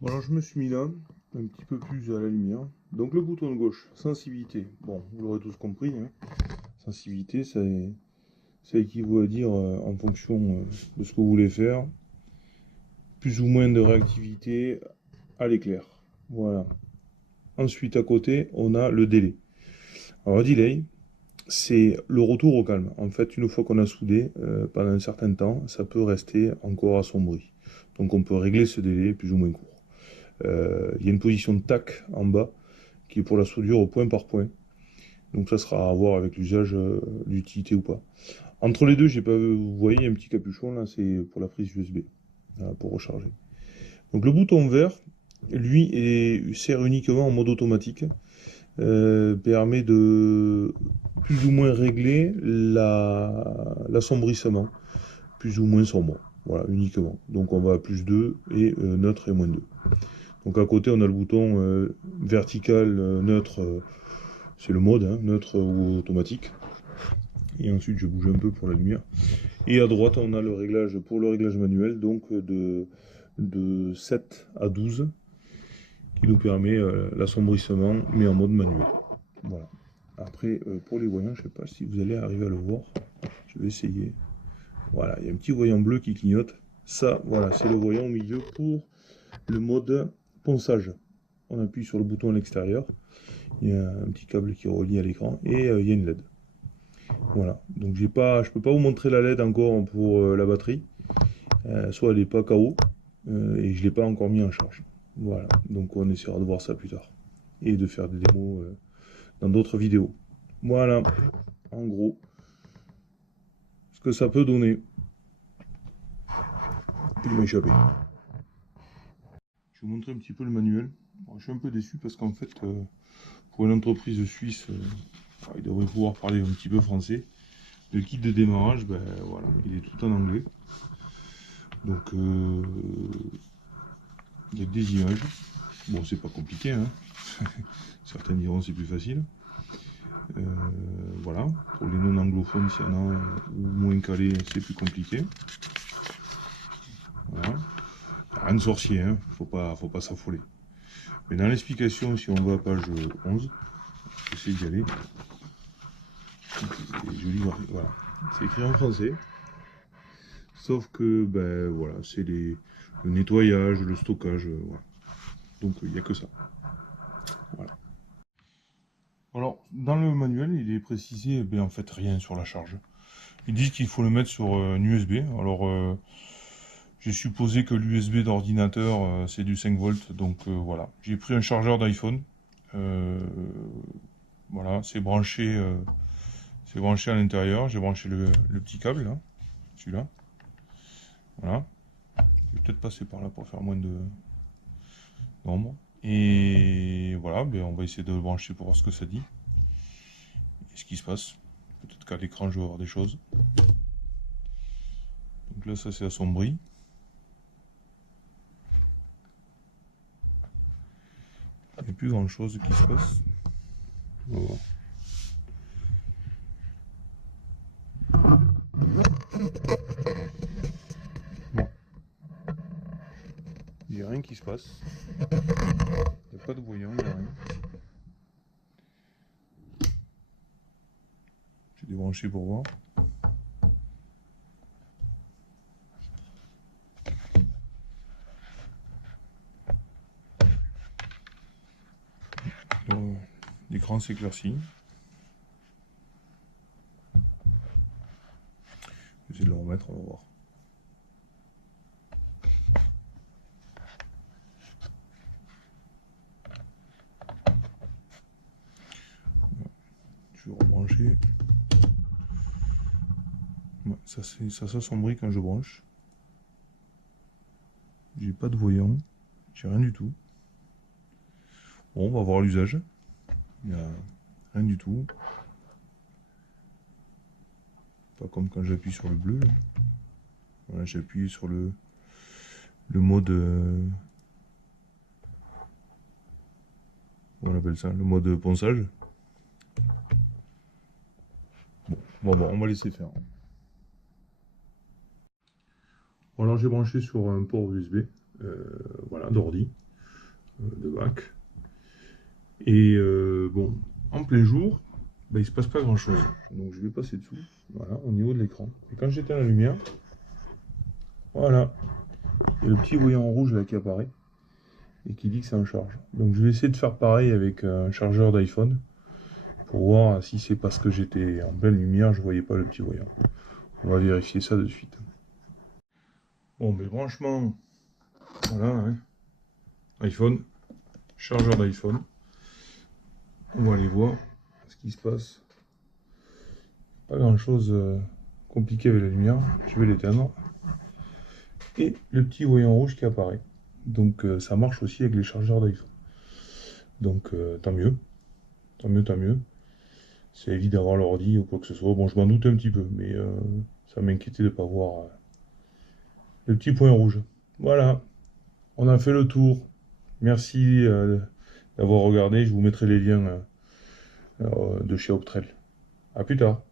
Bon, alors je me suis mis là, un petit peu plus à la lumière. Donc le bouton de gauche, sensibilité. Bon, vous l'aurez tous compris, hein. Sensibilité, ça équivaut à dire, en fonction de ce que vous voulez faire, plus ou moins de réactivité à l'éclair. Voilà. Ensuite, à côté, on a le délai. Alors le delay, c'est le retour au calme. En fait, une fois qu'on a soudé, pendant un certain temps, ça peut rester encore assombri. Donc on peut régler ce délai plus ou moins court. Il y a une position de tac en bas qui est pour la soudure au point par point. Donc ça sera à voir avec l'usage, l'utilité ou pas. Entre les deux, j'ai pas, vous voyez, un petit capuchon là, c'est pour la prise USB, voilà, pour recharger. Donc le bouton vert, lui, sert uniquement en mode automatique, permet de plus ou moins régler l'assombrissement, plus ou moins sombre. Voilà, uniquement. Donc on va à plus 2 et neutre et moins 2. Donc à côté, on a le bouton vertical, neutre, c'est le mode, hein, neutre ou automatique. Et ensuite, je bouge un peu pour la lumière. Et à droite, on a le réglage pour le réglage manuel, donc de 7 à 12, qui nous permet l'assombrissement, mais en mode manuel. Voilà. Après, pour les voyants, je ne sais pas si vous allez arriver à le voir. Je vais essayer. Voilà, il y a un petit voyant bleu qui clignote. Ça, voilà, c'est le voyant au milieu pour le mode ponçage. On appuie sur le bouton à l'extérieur. Il y a un petit câble qui relie à l'écran et il y a une LED. Voilà. Donc je peux pas vous montrer la LED encore pour la batterie. Soit elle n'est pas KO et je l'ai pas encore mis en charge. Voilà. Donc on essaiera de voir ça plus tard et de faire des démos dans d'autres vidéos. Voilà. En gros, ce que ça peut donner. Il m'a échappé. Je vais vous montrer un petit peu le manuel. Alors, je suis un peu déçu parce qu'en fait, pour une entreprise suisse, il devrait pouvoir parler un petit peu français. Le kit de démarrage, ben voilà, il est tout en anglais. Donc, il y a que des images. Bon, c'est pas compliqué, hein. Certains diront c'est plus facile. Euh, voilà, pour les non-anglophones, s'il y en a ou moins calés, c'est plus compliqué. Voilà. Rien de sorcier, hein. Faut pas s'affoler. Mais dans l'explication, si on va à page 11, j'essaie d'y aller. C'est joli, voilà. C'est écrit en français. Sauf que, ben voilà, c'est le nettoyage, le stockage, voilà. Donc il n'y a que ça. Voilà. Alors, dans le manuel, il est précisé, ben, en fait, rien sur la charge. Ils disent qu'il faut le mettre sur un USB. Alors, j'ai supposé que l'USB d'ordinateur, c'est du 5 volts. Donc, voilà. J'ai pris un chargeur d'iPhone. Euh, voilà, c'est branché à l'intérieur. J'ai branché le petit câble, là, celui-là. Voilà. Je vais peut-être passer par là pour faire moins d'ombre. Et voilà, ben, on va essayer de le brancher pour voir ce que ça dit. Et ce qui se passe. Peut-être qu'à l'écran, je vais voir des choses. Donc là, ça s'est assombri. Il n'y a plus grand chose qui se passe. On va voir. Bon, il n'y a rien qui se passe. Il n'y a pas de voyant, il n'y a rien. J'ai débranché pour voir. L'écran s'éclaircit. Je vais essayer de le remettre, on va voir. Je vais rebrancher. Ouais, ça s'assombrit quand je branche. J'ai pas de voyant. J'ai rien du tout. Bon, on va voir l'usage. Il n'y a rien du tout. Pas comme quand j'appuie sur le bleu. Là. Voilà, j'ai appuyé sur le mode. Comment on appelle ça? Le mode ponçage. Bon, on va laisser faire. Bon, alors j'ai branché sur un port USB. Voilà, d'ordi. de bac. Et bon, en plein jour, ben, il se passe pas grand chose. Donc je vais passer dessous, voilà, au niveau de l'écran. Et quand j'éteins la lumière, voilà, il y a le petit voyant rouge là qui apparaît et qui dit que c'est en charge. Donc je vais essayer de faire pareil avec un chargeur d'iPhone pour voir si c'est parce que j'étais en pleine lumière, je voyais pas le petit voyant. On va vérifier ça de suite. Bon, mais franchement, voilà, hein. iPhone, chargeur d'iPhone. On va aller voir ce qui se passe. Pas grand chose compliqué avec la lumière. Je vais l'éteindre. Et le petit voyant rouge qui apparaît. Donc ça marche aussi avec les chargeurs d'iPhone. Donc tant mieux. Tant mieux, tant mieux. Ça évite d'avoir l'ordi ou quoi que ce soit. Bon, je m'en doute un petit peu, mais ça m'inquiétait de ne pas voir le petit point rouge. Voilà, on a fait le tour. Merci d'avoir regardé. Je vous mettrai les liens de chez Optrel. A plus tard.